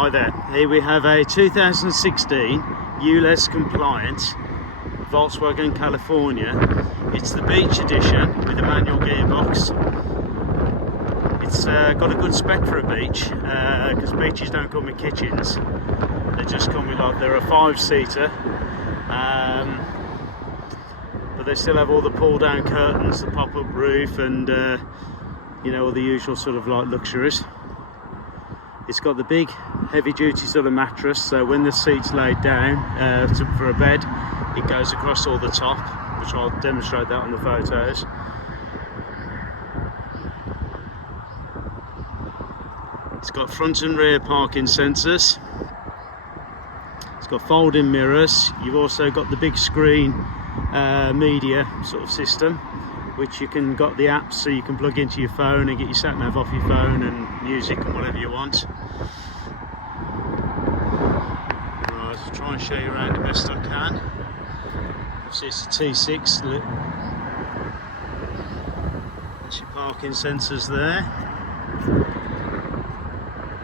Hi there, here we have a 2016 Ulez Compliant Volkswagen California. It's the beach edition with a manual gearbox. It's got a good spec for a beach, because beaches don't come with kitchens. They just come with, like, they're a 5-seater, but they still have all the pull down curtains, the pop-up roof, and you know, all the usual sort of like luxuries. It's got the big heavy duty sort of mattress, so when the seat's laid down for a bed, it goes across all the top, which I'll demonstrate that on the photos. It's got front and rear parking sensors. It's got folding mirrors. You've also got the big screen media sort of system, which you can got the apps, so you can plug into your phone and get your sat nav off your phone and music and whatever you want. Right, I'll try and show you around the best I can. Obviously it's a T6. That's your parking sensors there.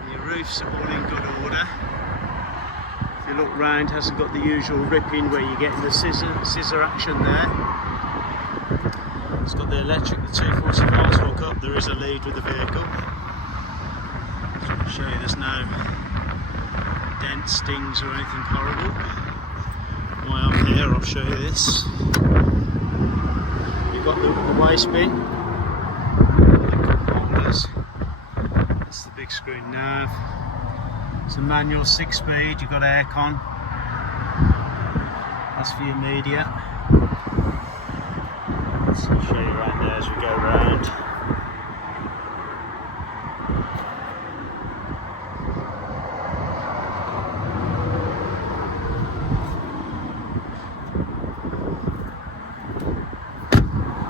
And your roof's all in good order. If you look round, it hasn't got the usual ripping where you're getting the scissor action there. It's got the electric, the 240 volts hook up. There is a lead with the vehicle. So I'll show you there's no dents, stings or anything horrible. While I'm here, I'll show you this. You've got the waste bin, holders. That's the big screen nav. It's a manual 6-speed. You've got aircon. That's for your media. I'll show you around there as we go round.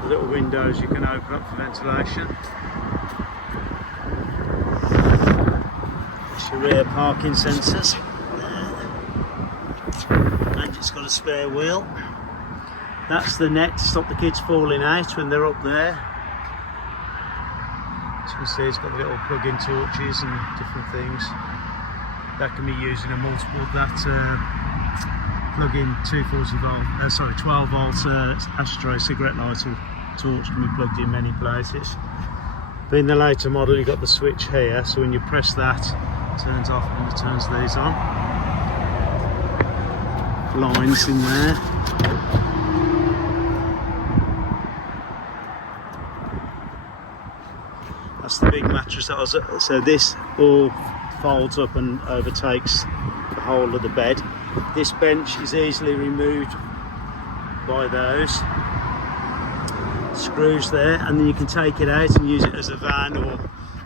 The little windows you can open up for ventilation. It's your rear parking sensors. And it's got a spare wheel. That's the net to stop the kids falling out when they're up there. As you can see, it's got the little plug-in torches and different things. That can be used in a multiple. That plug-in 12 volt ashtray cigarette lighter torch can be plugged in many places. But in the later model, you've got the switch here, so when you press that, it turns off and it turns these on. Lines in there. That's the big mattress that so this all folds up and overtakes the whole of the bed. This bench is easily removed by those screws there, and then you can take it out and use it as a van or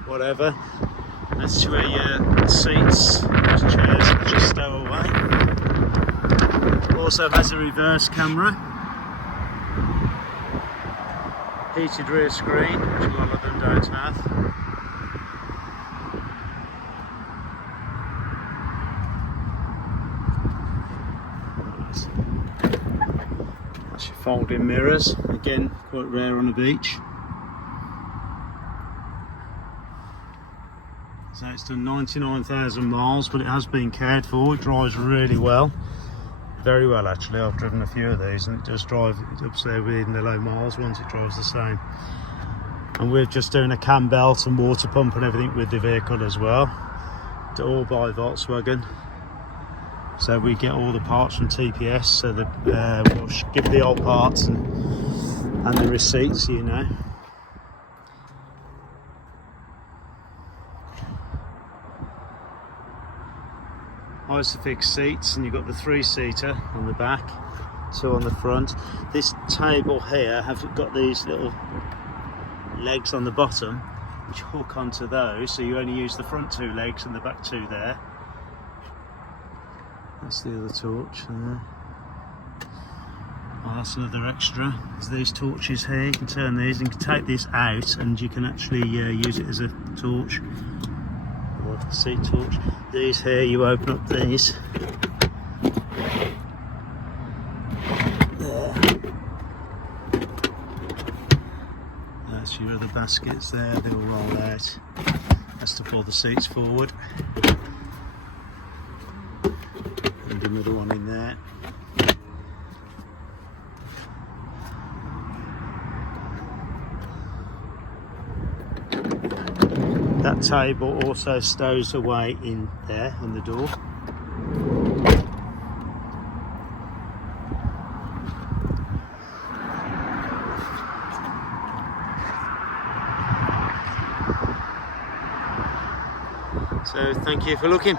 whatever. That's where your seats, chairs just stow away. Also has a reverse camera. Heated rear screen, which a lot of them don't have. That's your folding mirrors, again quite rare on a beach. So it's done 99,000 miles, but it has been cared for. It drives really well. Very well actually. I've driven a few of these and it does drive up there within the low miles once it drives the same. And we're just doing a cam belt and water pump and everything with the vehicle as well. All by Volkswagen. So we get all the parts from TPS, so we'll give the old parts and the receipts, you know. Isofix seats, and you've got the 3-seater on the back, 2 on the front. This table here have got these little legs on the bottom which hook onto those, so you only use the front 2 legs and the back 2 there. That's the other torch there. Oh, that's another extra. There's these torches here. You can turn these and you can take this out and you can actually use it as a torch. Seat torch. These here, you open up these. There. That's your other baskets there, they all roll out. That's to pull the seats forward. another one in there. That table also stows away in there on the door. So thank you for looking.